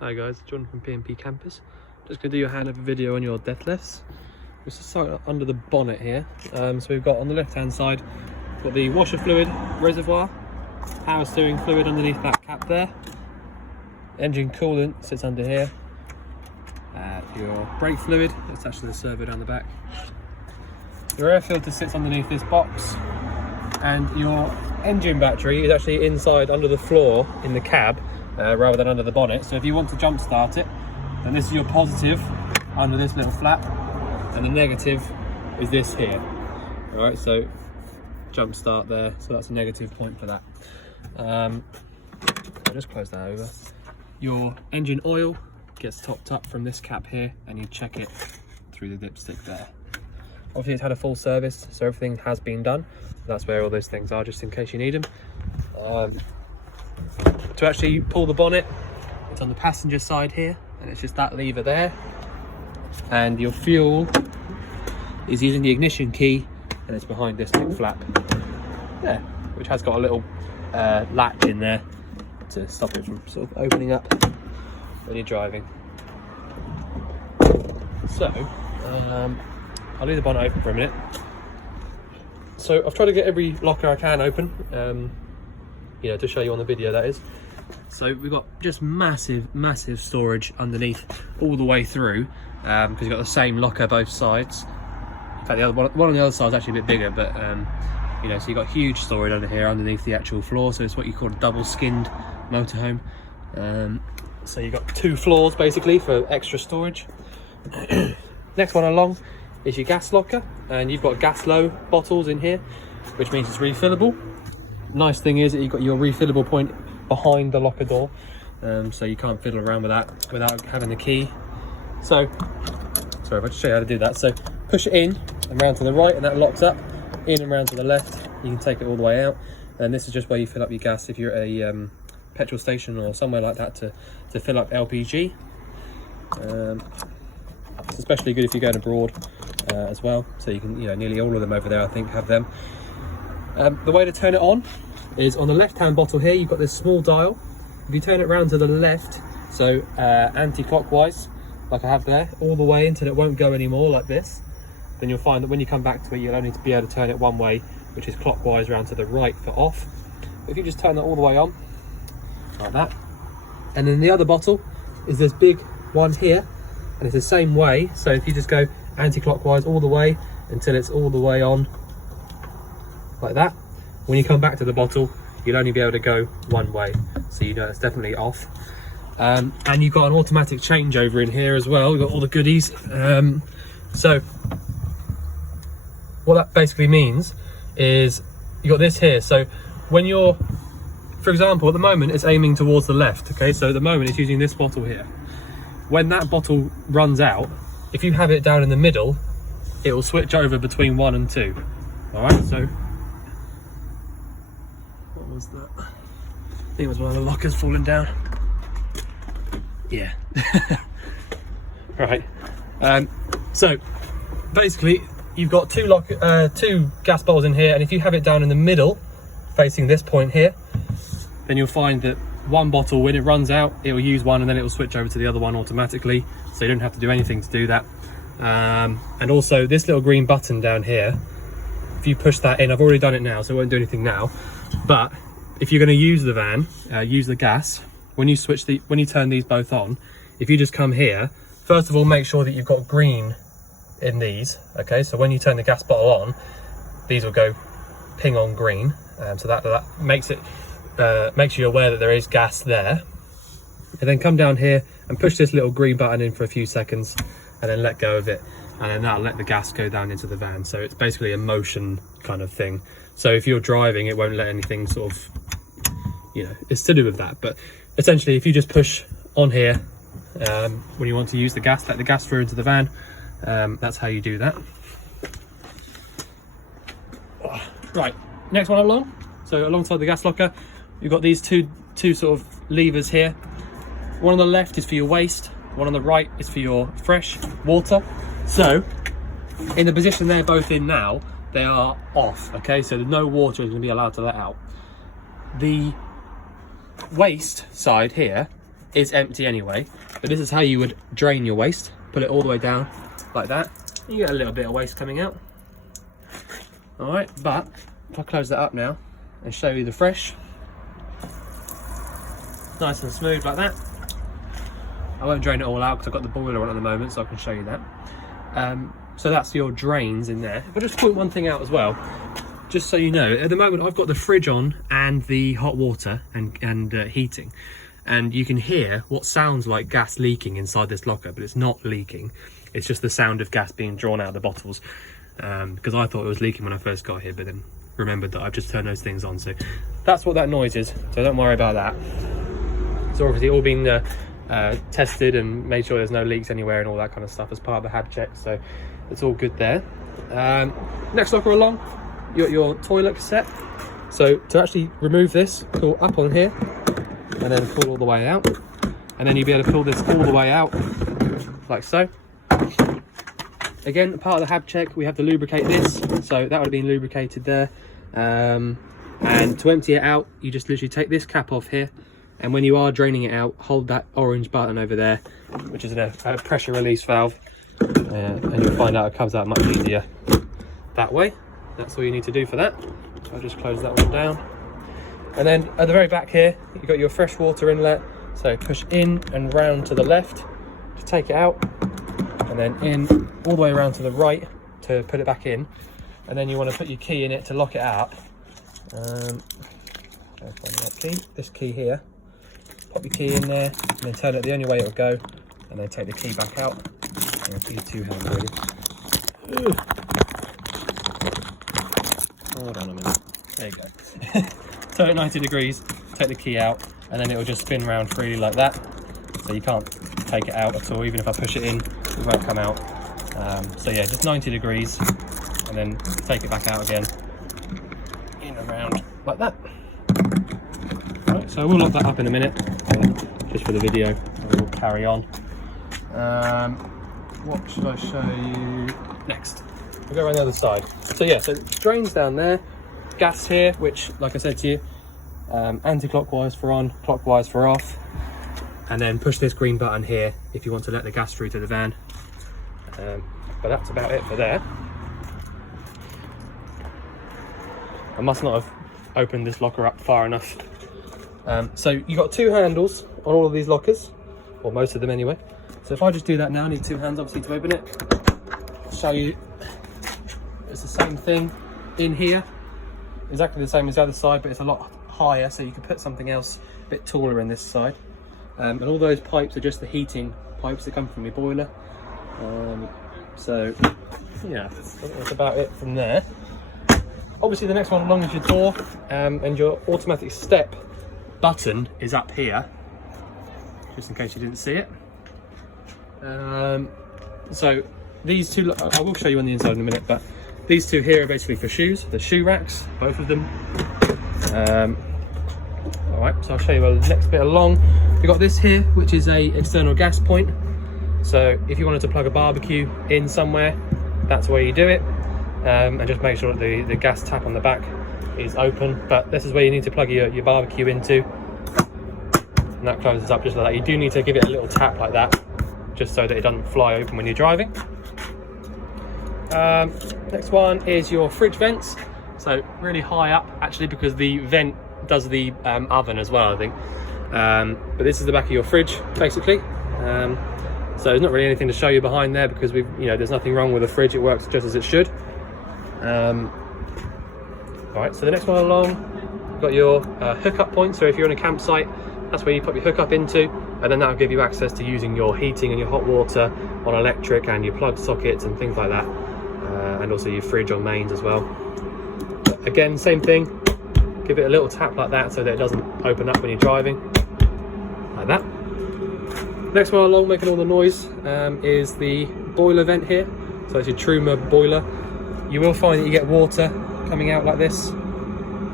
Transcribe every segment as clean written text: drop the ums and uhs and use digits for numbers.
Hi guys, John from P&P Campers. Just going to do a handover video on your Dethleffs. We're just under the bonnet here. So we've got on the left hand side, got the washer fluid reservoir, power steering fluid underneath that cap there. Engine coolant sits under here. Your brake fluid attached to the servo down the back. Your air filter sits underneath this box, and your engine battery is actually inside under the floor in the cab rather than under the bonnet. So if you want to jump start it, then this is your positive under this little flap, and the negative is this here. All right, so jump start there, so that's a negative point for that. I'll just close that over. Your engine oil gets topped up from this cap here, and you check it through the dipstick there. Obviously it's had a full service, so everything has been done. That's where all those things are, just in case you need them. To actually pull the bonnet, it's on the passenger side here, and it's just that lever there. And your fuel is using the ignition key, and it's behind this big flap there, which has got a little latch in there to stop it from sort of opening up when you're driving. So I'll leave the bonnet open for a minute. So I've tried to get every locker I can open, you know, to show you on the video, that is. So we've got just massive storage underneath all the way through, because you've got the same locker both sides. In fact, the other one on the other side is actually a bit bigger, but you know, so you've got huge storage under here underneath the actual floor. So it's what you call a double skinned motorhome. So you've got 2 floors basically for extra storage. Next one along is your gas locker, and you've got gas low bottles in here, which means it's refillable. Nice thing is that you've got your refillable point behind the locker door, so you can't fiddle around with that without having the key. So sorry, if I just show you how to do that. So push it in and round to the right, and that locks up. In and round to the left, you can take it all the way out, and this is just where you fill up your gas if you're at a petrol station or somewhere like that to fill up LPG. It's especially good if you're going abroad as well, so you can, you know, nearly all of them over there I think have them. The way to turn it on is on the left hand bottle here. You've got this small dial. If you turn it around to the left, so anti-clockwise like I have there, all the way until it won't go anymore like this, then you'll find that when you come back to it, you'll only be able to turn it one way, which is clockwise round to the right for off. If you just turn that all the way on like that, and then the other bottle is this big one here, and it's the same way. So if you just go anti-clockwise all the way until it's all the way on like that, when you come back to the bottle, you'll only be able to go one way, so you know it's definitely off. And you've got an automatic changeover in here as well. You've got all the goodies. So what that basically means is you got this here. So when you're, for example, at the moment it's aiming towards the left, okay? So at the moment it's using this bottle here. When that bottle runs out, if you have it down in the middle, it will switch over between 1 and 2. All right, so what was that? I think it was one of the lockers falling down. Yeah. Right. So basically you've got 2 gas bowls in here, and if you have it down in the middle facing this point here, then you'll find that one bottle, when it runs out, it will use one and then it will switch over to the other one automatically, so you don't have to do anything to do that. And also this little green button down here, if you push that in, I've already done it now so it won't do anything now, but if you're going to use the van, use the gas, when you turn these both on, if you just come here, first of all make sure that you've got green in these, okay? So when you turn the gas bottle on, these will go ping on green, so that makes it makes you aware that there is gas there. And then come down here and push this little green button in for a few seconds, and then let go of it, and then that'll let the gas go down into the van. So it's basically a motion kind of thing. So if you're driving, it won't let anything sort of, you know, it's to do with that. But essentially if you just push on here when you want to use the gas, let the gas through into the van, that's how you do that. Right, next one along. So alongside the gas locker, you've got these two sort of levers here. One on the left is for your waste, one on the right is for your fresh water. So in the position they're both in now, they are off, okay? So no water is going to be allowed to let out. The waste side here is empty anyway, but this is how you would drain your waste. Pull it all the way down like that. You get a little bit of waste coming out. All right, but if I close that up now and show you the fresh, nice and smooth like that. I won't drain it all out because I've got the boiler on at the moment, so I can show you that. So that's your drains in there. I'll just point one thing out as well, just so you know. At the moment I've got the fridge on and the hot water and heating, and you can hear what sounds like gas leaking inside this locker, but it's not leaking. It's just the sound of gas being drawn out of the bottles, because I thought it was leaking when I first got here, but then remembered that I've just turned those things on. So that's what that noise is, so don't worry about that. It's obviously all been tested and made sure there's no leaks anywhere and all that kind of stuff as part of the HAB check, so it's all good there. Next locker along, you got your toilet cassette. So to actually remove this, pull up on here and then pull all the way out, and then you'll be able to pull this all the way out like so. Again, part of the HAB check, we have to lubricate this, so that would have been lubricated there. And to empty it out, you just literally take this cap off here, and when you are draining it out, hold that orange button over there, which is a pressure release valve, and you'll find out it comes out much easier that way. That's all you need to do for that. So I'll just close that one down. And then at the very back here, you've got your fresh water inlet. So push in and round to the left to take it out, and then in all the way around to the right to put it back in. And then you want to put your key in it to lock it up. Find that key, this key here. Pop your key in there and then turn it the only way it'll go, and then take the key back out. And use two hands really. Hold on a minute. There you go. Turn it 90 degrees, take the key out, and then it will just spin around freely like that. So you can't take it out at all. Even if I push it in, it won't come out. So yeah, just 90 degrees, and then take it back out again, in and around like that. Right, so we'll lock that up in a minute, just for the video, and we'll carry on. What should I show you next? We'll go around the other side. So yeah, so drains down there, gas here, which, like I said to you, anti-clockwise for on, clockwise for off, and then push this green button here if you want to let the gas through to the van. But that's about it for there. I must not have opened this locker up far enough. So you've got two handles on all of these lockers, or most of them anyway. So if I just do that now, I need two hands obviously to open it. I'll show you, it's the same thing in here, exactly the same as the other side, but it's a lot higher, so you can put something else a bit taller in this side. And all those pipes are just the heating pipes that come from your boiler. So yeah, that's about it from there. Obviously the next one along is your door, and your automatic step button is up here, just in case you didn't see it. So these two, I will show you on the inside in a minute, but these two here are basically for shoes, the shoe racks, both of them. All right, so I'll show you the next bit along. We've got this here, which is a external gas point. So if you wanted to plug a barbecue in somewhere, that's where you do it. And just make sure that the gas tap on the back is open. But this is where you need to plug your barbecue into. And that closes up just like that. You do need to give it a little tap like that, just so that it doesn't fly open when you're driving. Next one is your fridge vents. So really high up, actually, because the vent does the oven as well, I think. But this is the back of your fridge, basically. So there's not really anything to show you behind there, because there's nothing wrong with the fridge. It works just as it should. All right, so the next one along, you've got your hookup point. So if you're in a campsite, that's where you put your hookup into, and then that'll give you access to using your heating and your hot water on electric, and your plug sockets and things like that, and also your fridge on mains as well. But again, same thing, give it a little tap like that so that it doesn't open up when you're driving, like that. Next one along, making all the noise, is the boiler vent here. So it's your Truma boiler. You will find that you get water coming out like this,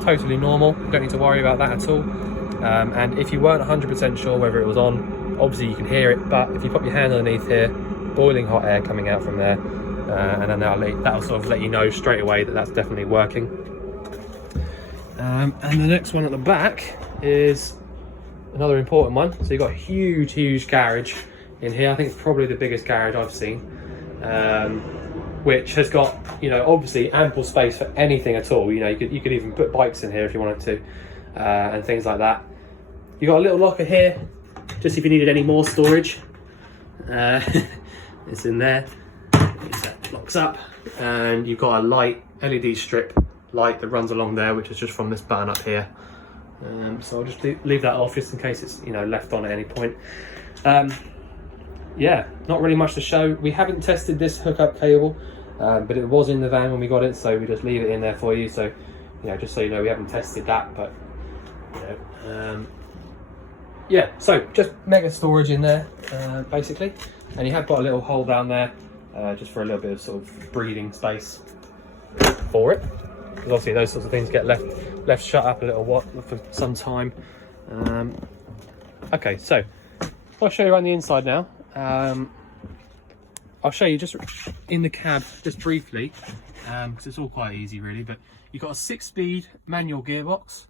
totally normal, you don't need to worry about that at all. And if you weren't 100% sure whether it was on, obviously you can hear it, but if you pop your hand underneath here, boiling hot air coming out from there, and then that'll sort of let you know straight away that that's definitely working. And the next one at the back is another important one. So you've got a huge garage in here. I think it's probably the biggest garage I've seen, which has got, you know, obviously ample space for anything at all. You know, you could even put bikes in here if you wanted to, and things like that. You've got a little locker here, just if you needed any more storage. It's in there. That locks up, and you've got a light, LED strip light that runs along there, which is just from this button up here. So I'll just leave that off just in case it's, you know, left on at any point. Yeah, not really much to show. We haven't tested this hookup cable, but it was in the van when we got it, so we just leave it in there for you. So, you know, just so you know, we haven't tested that, but you know, yeah. So just mega storage in there, basically, and you have got a little hole down there, just for a little bit of sort of breathing space for it, because obviously those sorts of things get left shut up a little for some time. Okay, so I'll show you around the inside now. I'll show you just in the cab just briefly, because it's all quite easy really. But you've got a 6-speed manual gearbox.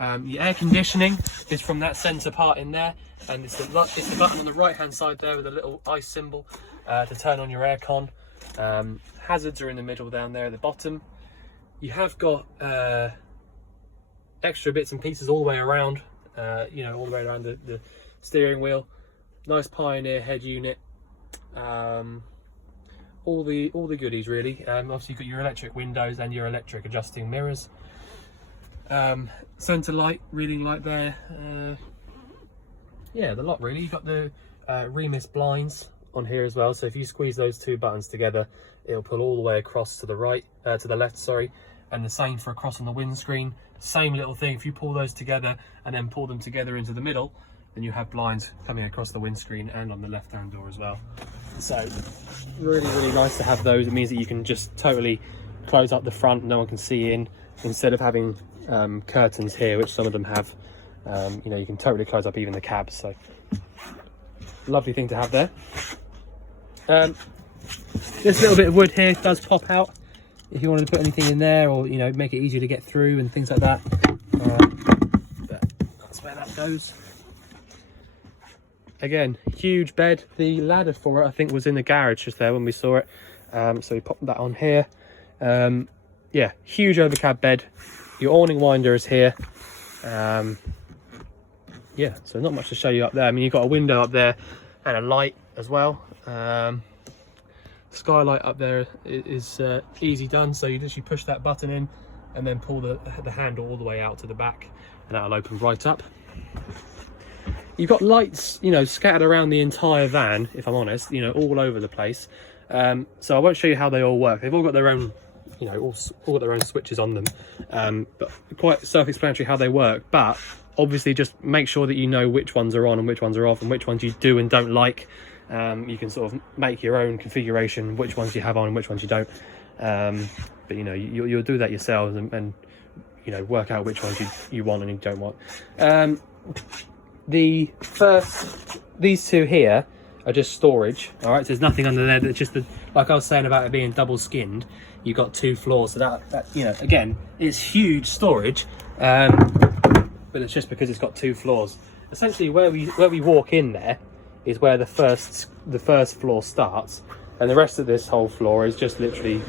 Your air conditioning is from that centre part in there, and it's the button on the right hand side there with a little ice symbol to turn on your aircon. Hazards are in the middle down there at the bottom. You have got extra bits and pieces all the way around, you know, all the way around the steering wheel. Nice Pioneer head unit. All the goodies really. Obviously you've got your electric windows and your electric adjusting mirrors. Centre light, reading light there. Yeah, the lot really. You've got the Remus blinds on here as well. So if you squeeze those two buttons together, it'll pull all the way across to the right, to the left, sorry. And the same for across on the windscreen. Same little thing. If you pull those together and then pull them together into the middle, then you have blinds coming across the windscreen and on the left-hand door as well. So really nice to have those. It means that you can just totally close up the front, no one can see in, instead of having curtains here, which some of them have. You know, you can totally close up even the cabs. So lovely thing to have there. This little bit of wood here does pop out if you wanted to put anything in there, or, you know, make it easier to get through and things like that. But that's where that goes. Again, huge bed. The ladder for it, I think, was in the garage just there when we saw it. So we popped that on here. Yeah, huge overcab bed. Your awning winder is here. Yeah, so not much to show you up there. I mean, you've got a window up there and a light as well. Skylight up there is easy done. So you literally push that button in and then pull the handle all the way out to the back, and that'll open right up. You've got lights, you know, scattered around the entire van, if I'm honest, you know, all over the place. So I won't show you how they all work. They've all got their own, you know, all got their own switches on them. But quite self-explanatory how they work. But obviously just make sure that you know which ones are on and which ones are off, and which ones you do and don't like. You can sort of make your own configuration, which ones you have on and which ones you don't. But, you know, you'll do that yourselves and you know, work out which ones you want and you don't want. These two here are just storage. All right, so there's nothing under there. That's just like I was saying about it being double skinned. You've got 2 floors, so that you know, again, it's huge storage, but it's just because it's got 2 floors. Essentially, where we walk in there is where the first floor starts, and the rest of this whole floor is just literally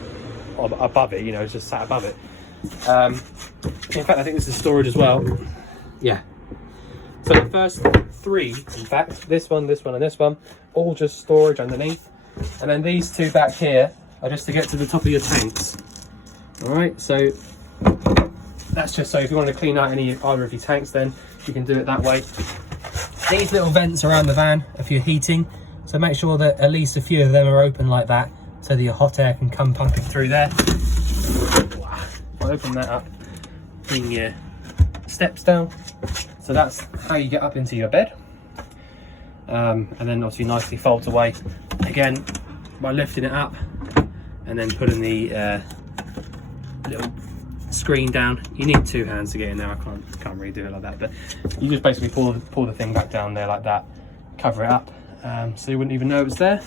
above it. You know, it's just sat above it. In fact, I think this is storage as well. Yeah. So the first 3, in fact, this one, and this one, all just storage underneath. And then these 2 back here are just to get to the top of your tanks. All right, so that's just so if you want to clean out either of your tanks, then you can do it that way. These little vents around the van are for your heating. So make sure that at least a few of them are open like that, so that your hot air can come pumping through there. I'll open that up, bring your steps down. So that's how you get up into your bed, and then obviously nicely folds away again by lifting it up and then putting the little screen down. You need 2 hands to get in there. I can't really do it like that, but you just basically pull the thing back down there like that, cover it up, so you wouldn't even know it was there.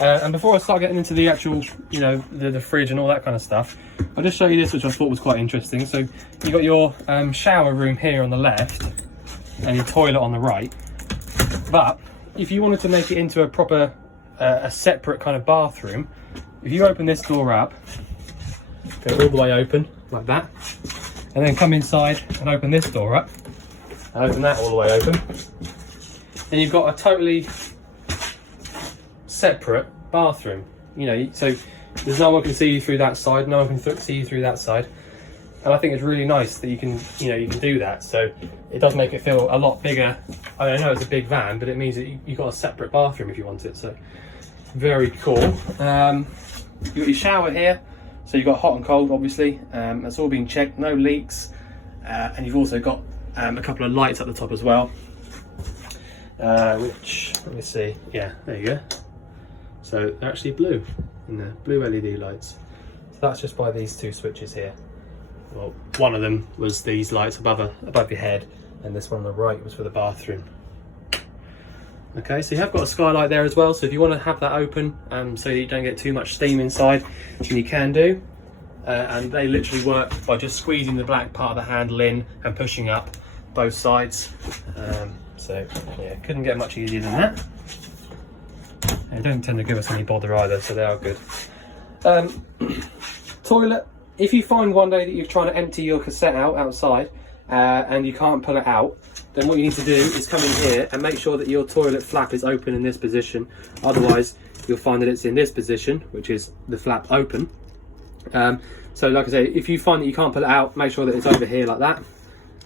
And before I start getting into the actual, you know, the fridge and all that kind of stuff, I'll just show you this, which I thought was quite interesting. So you've got your shower room here on the left, and your toilet on the right. But if you wanted to make it into a proper, a separate kind of bathroom, if you open this door up, go all the way open like that, and then come inside and open this door up, and open that all the way open, then you've got a totally separate bathroom. You know, so there's no one can see you through that side, no one can see you through that side. And I think it's really nice that you can do that. So it does make it feel a lot bigger. I don't know it's a big van, but it means that you've got a separate bathroom if you want it. So very cool. You've got your shower here. So you've got hot and cold, obviously. That's all been checked, no leaks. And you've also got a couple of lights at the top as well. Which, let me see. Yeah, there you go. So they're actually blue, in the blue LED lights. So that's just by these two switches here. Well, one of them was these lights above your head, and this one on the right was for the bathroom. Okay, so you have got a skylight there as well, so if you want to have that open so you don't get too much steam inside, then you can do. And they literally work by just squeezing the black part of the handle in and pushing up both sides. So yeah, couldn't get much easier than that. They don't tend to give us any bother either, so they are good. Toilet. If you find one day that you're trying to empty your cassette out outside and you can't pull it out, then what you need to do is come in here and make sure that your toilet flap is open in this position. Otherwise, you'll find that it's in this position, which is the flap open. So like I say, if you find that you can't pull it out, make sure that it's over here like that,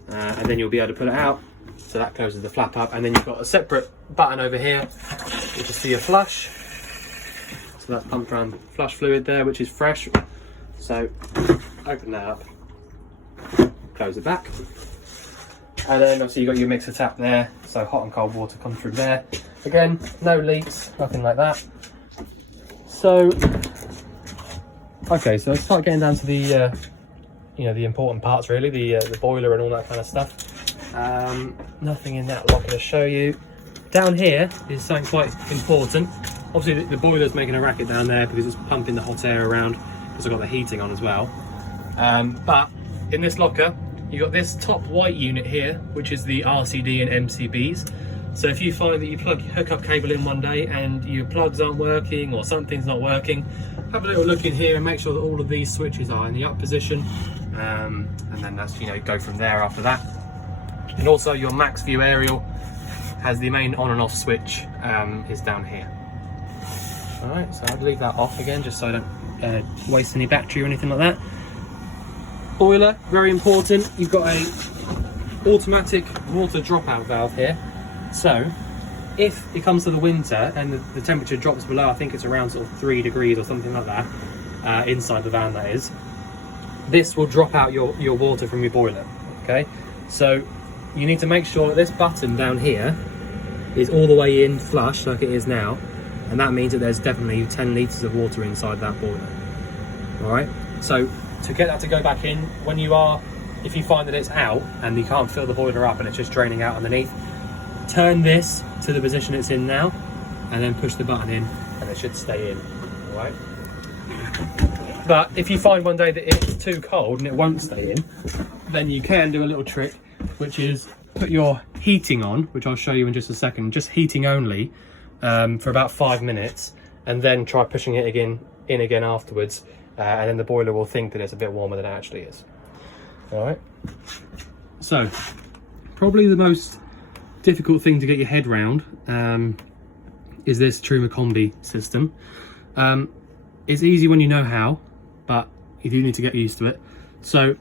and then you'll be able to pull it out. So that closes the flap up, and then you've got a separate button over here, which is for your flush. So that's pumped around flush fluid there, which is fresh. So open that up, close it back, and then obviously you've got your mixer tap there, so hot and cold water comes through there. Again, no leaks, nothing like that. So okay, so let's start getting down to the the important parts really, the boiler and all that kind of stuff. Nothing in that lot I'm going to show you. Down here is something quite important. Obviously the boiler's making a racket down there because it's pumping the hot air around, because I've got the heating on as well. But in this locker, you've got this top white unit here, which is the RCD and MCBs. So if you find that you plug your hookup cable in one day and your plugs aren't working or something's not working, have a little look in here and make sure that all of these switches are in the up position. And then that's, go from there after that. And also your max view aerial has the main on and off switch is down here. All right, so I'd leave that off again just so I don't waste any battery or anything like that. Boiler, very important. You've got a automatic water dropout valve here. So if it comes to the winter and the temperature drops below, I think it's around sort of 3 degrees or something like that, inside the van that is, this will drop out your water from your boiler. Okay, so you need to make sure that this button down here is all the way in flush like it is now, and that means that there's definitely 10 litres of water inside that boiler. All right, so to get that to go back in, if you find that it's out and you can't fill the boiler up and it's just draining out underneath, turn this to the position it's in now and then push the button in and it should stay in. All right, but if you find one day that it's too cold and it won't stay in, then you can do a little trick, which is put your heating on, which I'll show you in just a second, just heating only, for about 5 minutes, and then try pushing it in again afterwards, and then the boiler will think that it's a bit warmer than it actually is. All right, so probably the most difficult thing to get your head round is this Truma Combi system. It's easy when you know how, but you do need to get used to it. So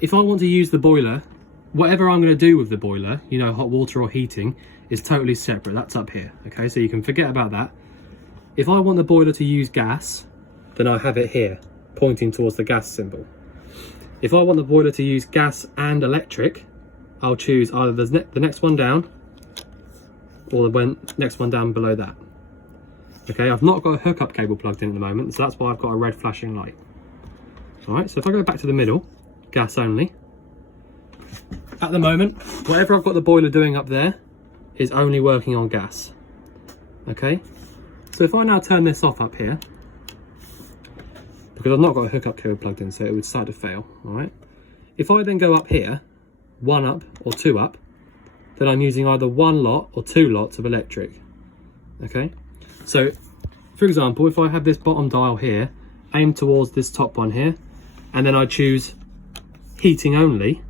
if I want to use the boiler, whatever I'm going to do with the boiler, hot water or heating, is totally separate. That's up here. Okay, so you can forget about that. If I want the boiler to use gas, then I have it here, pointing towards the gas symbol. If I want the boiler to use gas and electric, I'll choose either the next one down or the next one down below that. Okay, I've not got a hookup cable plugged in at the moment, so that's why I've got a red flashing light. All right, so if I go back to the middle, gas only. At the moment, whatever I've got the boiler doing up there is only working on gas. Okay, so if I now turn this off up here, because I've not got a hookup cable plugged in, so it would start to fail. All right, if I then go up here, 1 up or 2 up, then I'm using either 1 lot or 2 lots of electric. Okay, so for example, if I have this bottom dial here, aim towards this top one here, and then I choose heating only,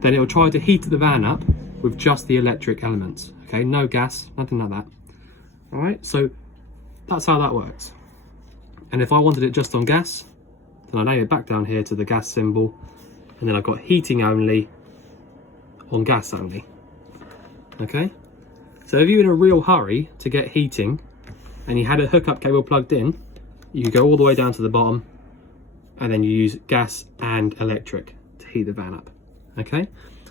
then it will try to heat the van up with just the electric elements. Okay, no gas, nothing like that. All right, so that's how that works. And if I wanted it just on gas, then I name it back down here to the gas symbol, and then I've got heating only on gas only. Okay, so if you're in a real hurry to get heating and you had a hookup cable plugged in, you go all the way down to the bottom, and then you use gas and electric to heat the van up. Okay,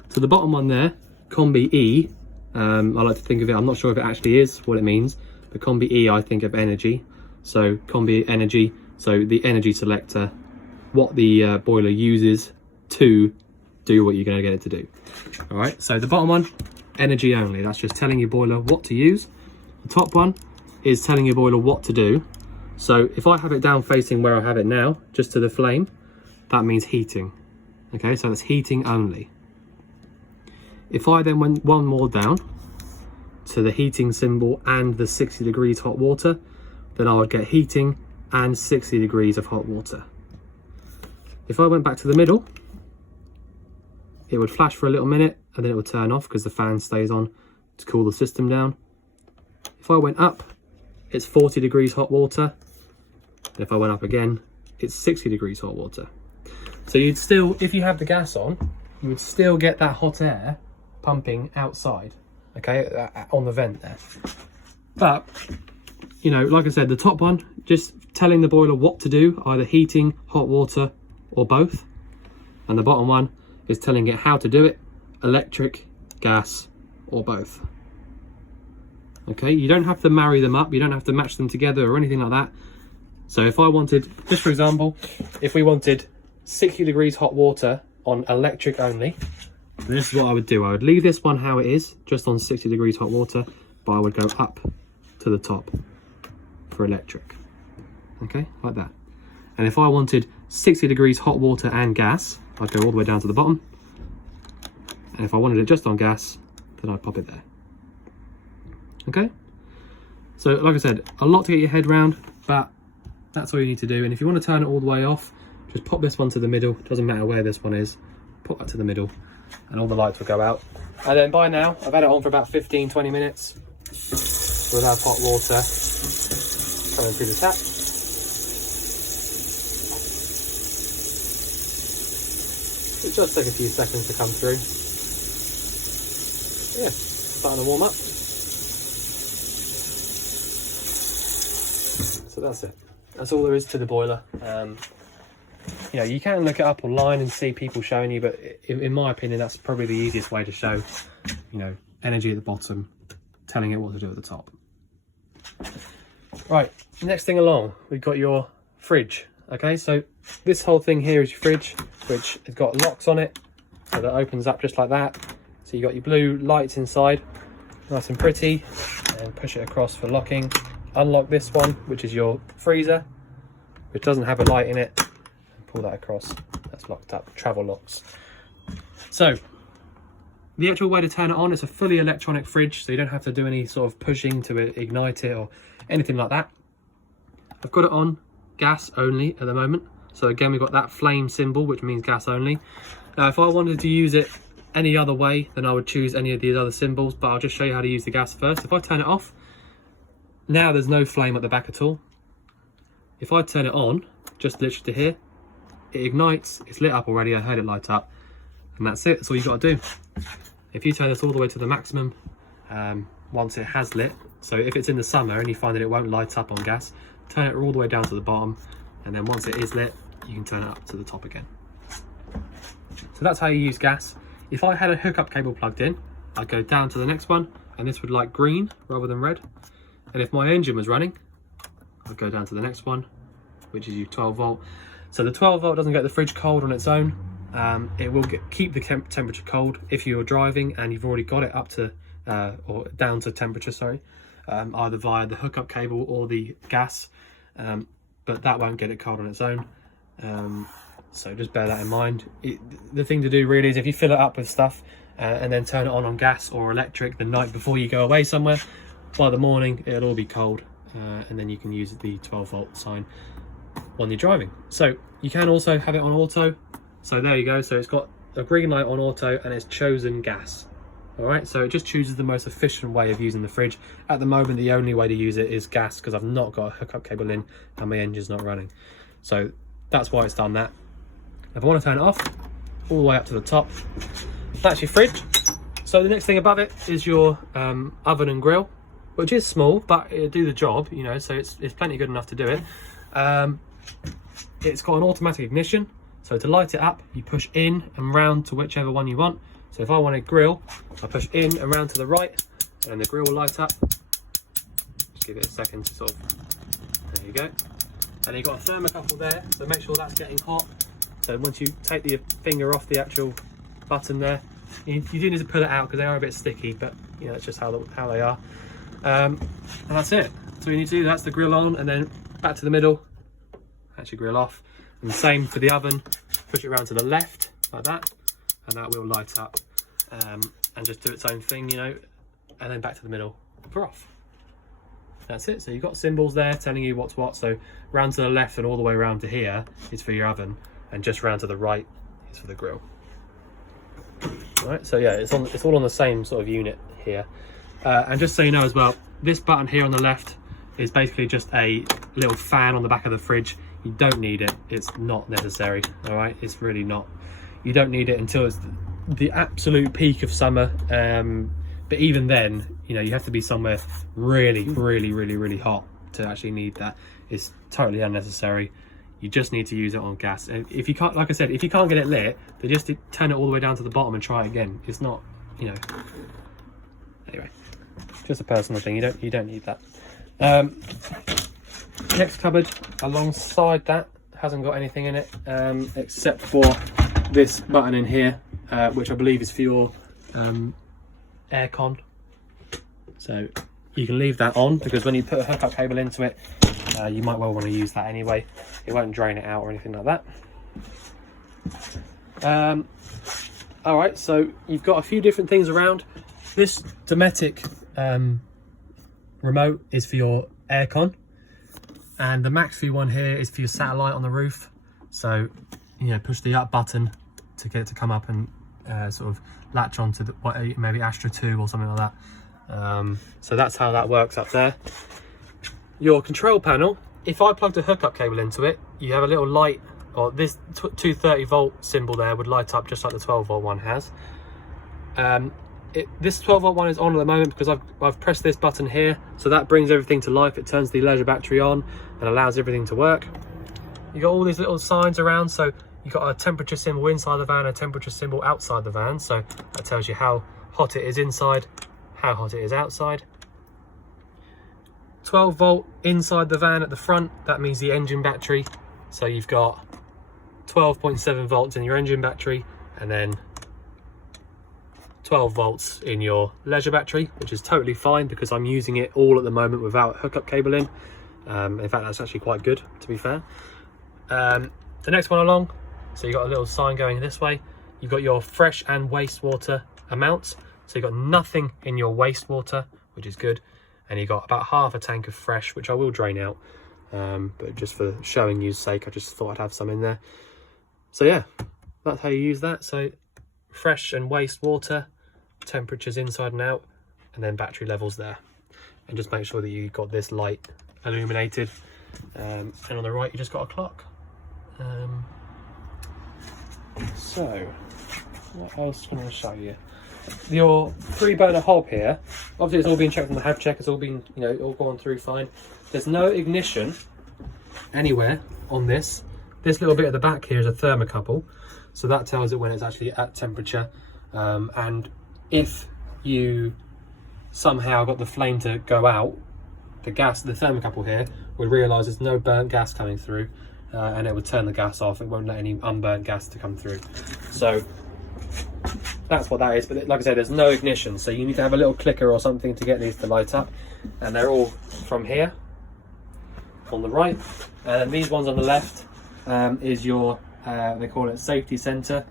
so the bottom one there, Combi E, I like to think of it, I'm not sure if it actually is what it means, but Combi E I think of energy. So Combi energy, so the energy selector, what the boiler uses to do what you're going to get it to do. All right, so the bottom one, energy only, that's just telling your boiler what to use. The top one is telling your boiler what to do. So if I have it down facing where I have it now, just to the flame, that means heating. Okay, so that's heating only. If I then went one more down to the heating symbol and the 60 degrees hot water, then I would get heating and 60 degrees of hot water. If I went back to the middle, it would flash for a little minute and then it would turn off because the fan stays on to cool the system down. If I went up, it's 40 degrees hot water. And if I went up again, it's 60 degrees hot water. So you'd still, if you have the gas on, you would still get that hot air pumping outside, okay, on the vent there. But, you know, like I said, the top one, just telling the boiler what to do, either heating, hot water, or both. And the bottom one is telling it how to do it, electric, gas, or both. Okay, you don't have to marry them up, you don't have to match them together or anything like that. So if I wanted, just for example, if we wanted 60 degrees hot water on electric only, this is what I would do. I would leave this one how it is, just on 60 degrees hot water, but I would go up to the top for electric. Okay, like that. And if I wanted 60 degrees hot water and gas, I'd go all the way down to the bottom. And if I wanted it just on gas, then I'd pop it there. Okay, so like I said, a lot to get your head round, but that's all you need to do. And if you want to turn it all the way off, just pop this one to the middle. Doesn't matter where this one is, pop that to the middle and all the lights will go out. And then by now, I've had it on for about 15-20 minutes. We'll have hot water coming through the tap. It does take a few seconds to come through. Yeah, starting to warm up. So that's it. That's all there is to the boiler. You know, you can look it up online and see people showing you, but in my opinion, that's probably the easiest way to show, you know, energy at the bottom, telling it what to do at the top. Right, next thing along, we've got your fridge. Okay, so this whole thing here is your fridge, which has got locks on it, so that opens up just like that. So you got your blue lights inside, nice and pretty, and push it across for locking. Unlock this one, which is your freezer, which doesn't have a light in it, and pull that across. That's locked up, travel locks. So the actual way to turn it on, it's a fully electronic fridge, so you don't have to do any sort of pushing to ignite it or anything like that. I've got it on gas only at the moment, so again we've got that flame symbol, which means gas only. Now if I wanted to use it any other way, then I would choose any of these other symbols, but I'll just show you how to use the gas first. If I turn it off, now there's no flame at the back at all. If I turn it on, just literally to here, it ignites, it's lit up already, I heard it light up, and that's it, that's all you've got to do. If you turn this all the way to the maximum, once it has lit, so if it's in the summer and you find that it won't light up on gas, turn it all the way down to the bottom, and then once it is lit, you can turn it up to the top again. So that's how you use gas. If I had a hookup cable plugged in, I'd go down to the next one, and this would light green rather than red. And if my engine was running, I'd go down to the next one, which is your 12 volt. So the 12 volt doesn't get the fridge cold on its own. It will keep the temperature cold if you're driving and you've already got it up to, or down to temperature, sorry, either via the hookup cable or the gas, but that won't get it cold on its own. So just bear that in mind. The thing to do really is if you fill it up with stuff and then turn it on gas or electric the night before you go away somewhere. By the morning it'll all be cold, and then you can use the 12-volt sign when you're driving. So you can also have it on auto. So there you go, so it's got a green light on auto and it's chosen gas. All right, so it just chooses the most efficient way of using the fridge. At the moment, the only way to use it is gas, because I've not got a hookup cable in and my engine's not running. So that's why it's done that. If I want to turn it off, all the way up to the top, that's your fridge. So the next thing above it is your oven and grill, which is small, but it'll do the job, you know, so it's plenty good enough to do it. It's got an automatic ignition, so to light it up, you push in and round to whichever one you want. So if I want a grill, I push in and round to the right, and the grill will light up. Just give it a second to sort of, there you go. And you've got a thermocouple there, so make sure that's getting hot. So once you take your finger off the actual button there, you do need to pull it out because they are a bit sticky, but you know, it's just how they are. And that's it. So you need to do, that's the grill on, and then back to the middle, actually grill off. And the same for the oven, push it around to the left, like that, and that will light up, and just do its own thing, you know, and then back to the middle for off. That's it. So you've got symbols there telling you what's what. So round to the left and all the way around to here is for your oven, and just round to the right is for the grill. All right, so yeah, it's all on the same sort of unit here. And just so you know as well, this button here on the left is basically just a little fan on the back of the fridge. You don't need it, it's not necessary. All right, it's really not. You don't need it until it's the absolute peak of summer, but even then, you know, you have to be somewhere really hot to actually need that. It's totally unnecessary. You just need to use it on gas. If you can't, like I said, if you can't get it lit, then just turn it all the way down to the bottom and try it again. It's not, you know, anyway, just a personal thing. You don't need that. Next cupboard alongside that hasn't got anything in it, except for this button in here, which I believe is for your aircon. So you can leave that on, because when you put a hookup cable into it, you might well want to use that anyway. It won't drain it out or anything like that. All right, so you've got a few different things around. This Dometic remote is for your aircon, and the Maxview one here is for your satellite on the roof. So, you know, push the up button to get it to come up and sort of latch onto the, maybe Astra 2 or something like that. So that's how that works up there. Your control panel, if I plugged a hookup cable into it, you have a little light, or this 230 volt symbol there would light up just like the 12 volt one has. This 12 volt one is on at the moment because I've pressed this button here, so that brings everything to life. It turns the leisure battery on and allows everything to work. You got all these little signs around, so you've got a temperature symbol inside the van, a temperature symbol outside the van, so that tells you how hot it is inside, how hot it is outside. 12 volt inside the van at the front, that means the engine battery, so you've got 12.7 volts in your engine battery, and then 12 volts in your leisure battery, which is totally fine because I'm using it all at the moment without hookup cable in. In fact, that's actually quite good, to be fair. The next one along, so you've got a little sign going this way. You've got your fresh and wastewater amounts, so you've got nothing in your wastewater, which is good, and you've got about half a tank of fresh, which I will drain out, but just for showing you's sake, I just thought I'd have some in there. So yeah, that's how you use that. So fresh and wastewater, temperatures inside and out, and then battery levels there, and just make sure that you've got this light illuminated, and on the right you just got a clock. So what else can I show you? Your 3-burner hob here, obviously it's all been checked on the HAV check, it's all been, you know, all gone through fine. There's no ignition anywhere on this. This little bit at the back here is a thermocouple, so that tells it when it's actually at temperature, and if you somehow got the flame to go out, the thermocouple here would realise there's no burnt gas coming through, and it would turn the gas off. It won't let any unburnt gas to come through. So that's what that is. But like I said, there's no ignition, so you need to have a little clicker or something to get these to light up, and they're all from here on the right, and these ones on the left is your they call it safety center.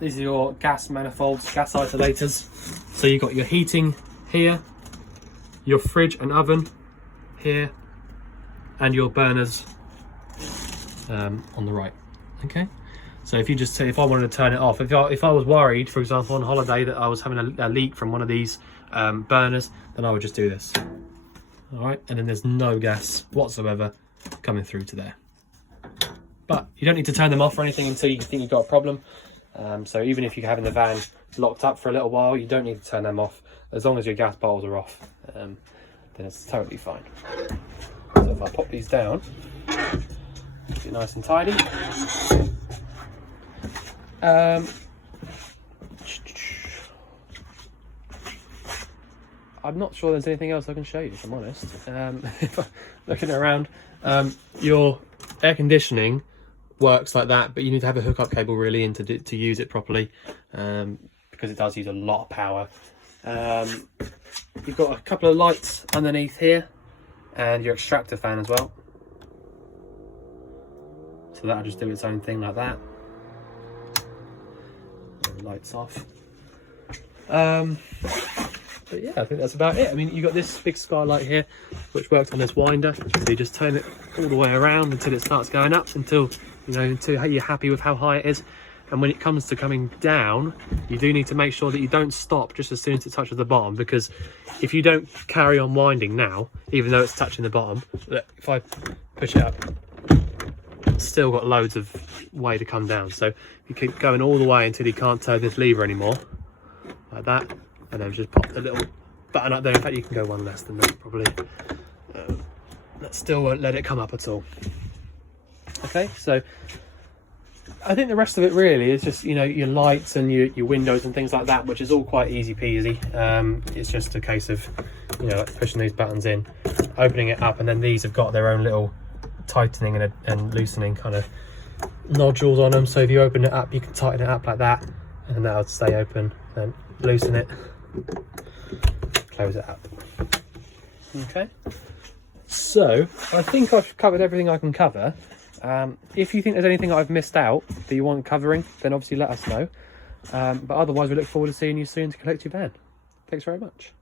These are your gas manifolds, gas isolators. So you've got your heating here, your fridge and oven here, and your burners on the right. Okay, so if you just say, if I wanted to turn it off, if I was worried, for example, on holiday that I was having a leak from one of these burners, then I would just do this. All right, and then there's no gas whatsoever coming through to there. But you don't need to turn them off or anything until you think you've got a problem. So even if you're having the van locked up for a little while, you don't need to turn them off. As long as your gas bottles are off, then it's totally fine. So if I pop these down, keep it nice and tidy. I'm not sure there's anything else I can show you, if I'm honest. If I'm looking around, your air conditioning works like that, but you need to have a hookup cable really in to use it properly, because it does use a lot of power. You've got a couple of lights underneath here, and your extractor fan as well. So that'll just do its own thing like that. And the lights off. But yeah, I think that's about it. I mean, you've got this big skylight here, which works on this winder. So you just turn it all the way around until it starts going up, until you're happy with how high it is. And when it comes to coming down, you do need to make sure that you don't stop just as soon as it touches the bottom, because if you don't carry on winding now, even though it's touching the bottom, look, if I push it up, it's still got loads of way to come down. So you keep going all the way until you can't turn this lever anymore, like that. And then just pop the little button up there. In fact, you can go one less than that probably. That still won't let it come up at all. Okay, so I think the rest of it really is just, your lights and your windows and things like that, which is all quite easy peasy. It's just a case of, like pushing these buttons in, opening it up, and then these have got their own little tightening and loosening kind of nodules on them. So if you open it up, you can tighten it up like that, and that'll stay open. Then loosen it, close it up. Okay, so I think I've covered everything I can cover. If you think there's anything I've missed out that you want covering, then obviously let us know. But otherwise, we look forward to seeing you soon to collect your van. Thanks very much.